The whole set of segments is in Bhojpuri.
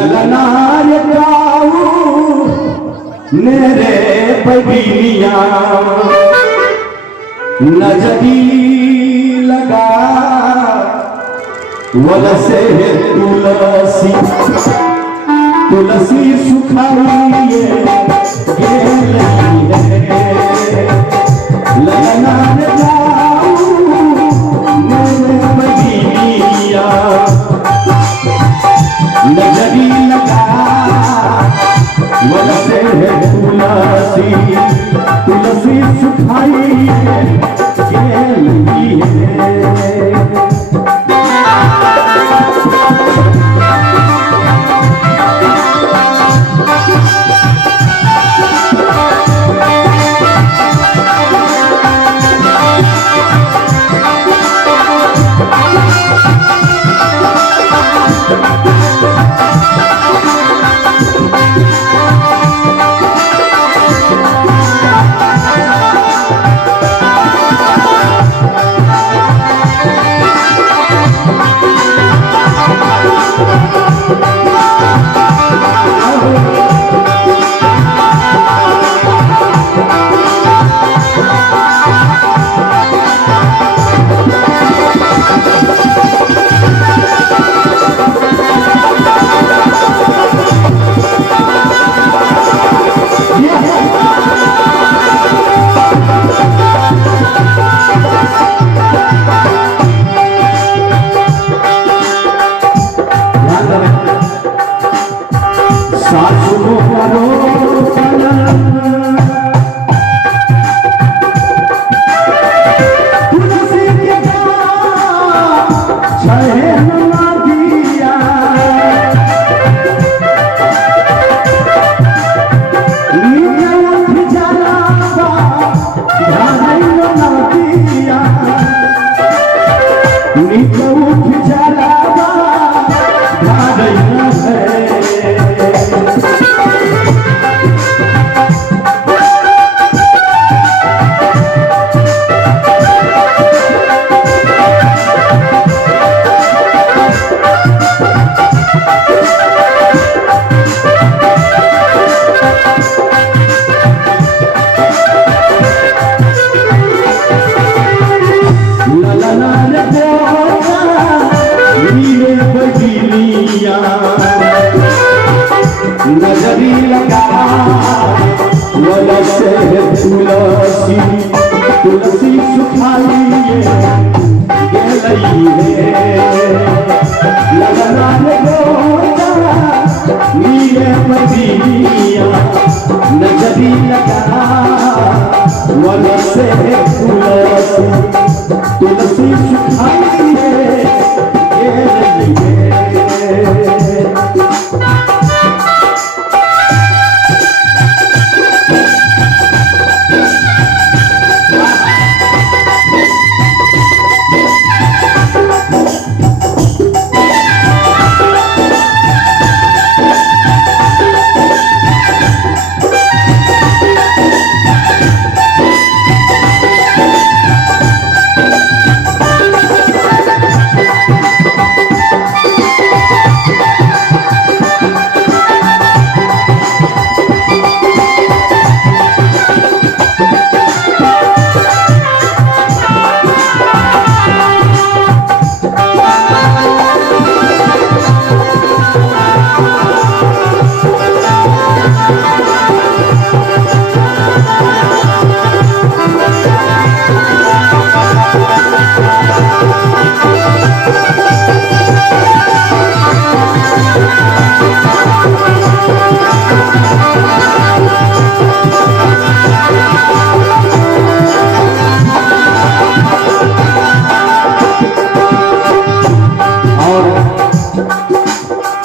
ललनार गाऊ मेरे बगिनिया नजरी लगा वलसे तुलसी तुलसी सुखाइए ललनार गाऊ मेरे बगिनिया नजरी लगा वलसे तुलसी तुलसी सुखाइए नजरी लगा वलसे तुलसी तुलसी सुखाइए ललनार गोरा नीले बगिनिया नजरी लगा वलसे तुलसी तुलसी सुखाइए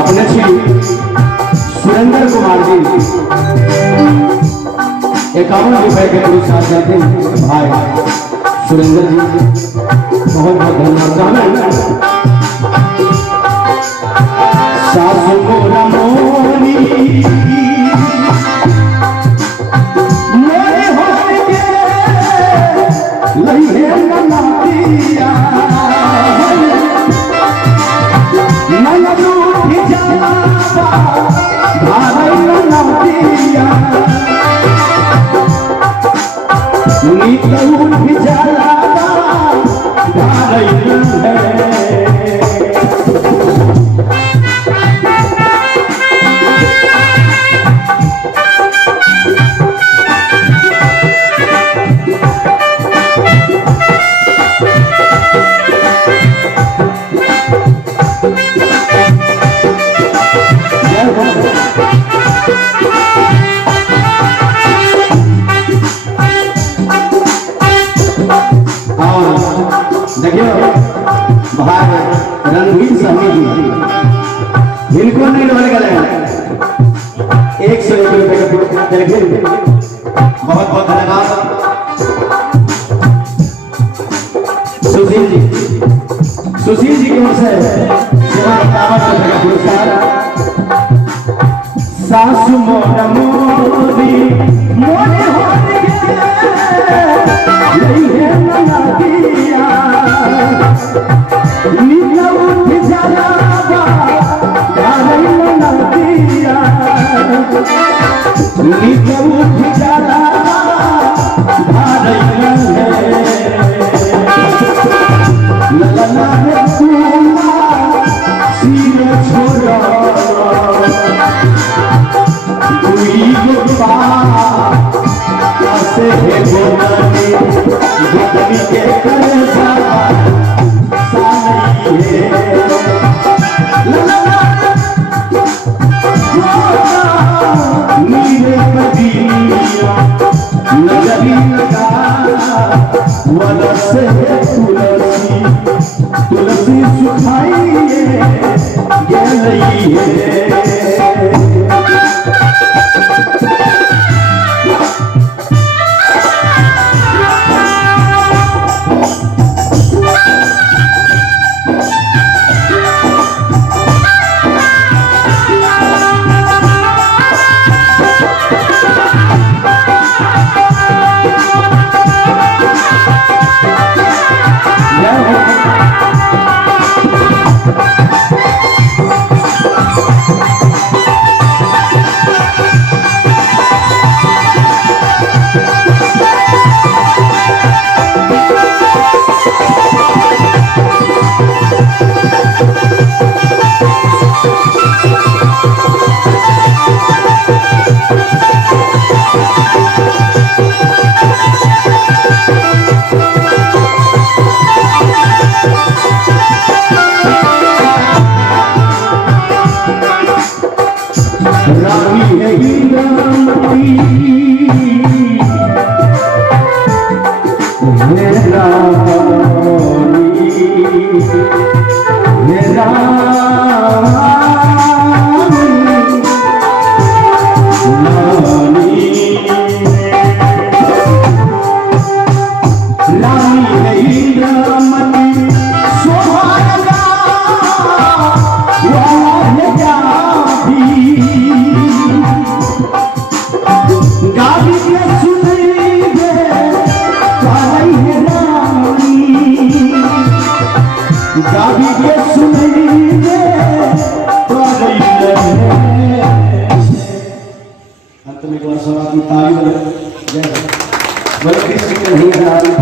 अपने श्री सुरेंद्र कुमार जी 51 रुपए के पुरस्कार देते हैं भाई सुरेंद्र जी बहुत बहुत धन्यवाद। सासु मोरा मोरी मेरे होते के लइहे ननातिया मन रूठ जाला देखियो भाई रणवीर सहनी जी इनको नहीं लोने का लगा 101 रुपए का पुरस्कार देखिए बहुत बहुत धन्यवाद सुशील जी की ओर से सेवा का पुरस्कार सासु मोर मोरी मोरे हो नहीं है नया दिया नीला उठ जाला धारई नया दिया नीला उठ जाला धारई ललना रे तूना सिर छोड़ा दुई गुबा से है गोदानी गोदानी के कर सारा साई है ललना नीले कदिया नजरी लगा वला से तुलसी सुखाई है गई है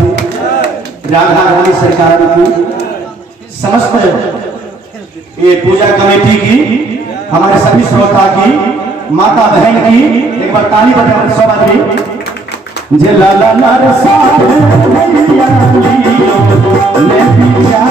राधा रानी सरकार की समस्त ये पूजा कमेटी की हमारे सभी श्रोता की माता बहन की एक बार ताली बजाकर सब आदमी जे ला ला ला रे भैया ले पिया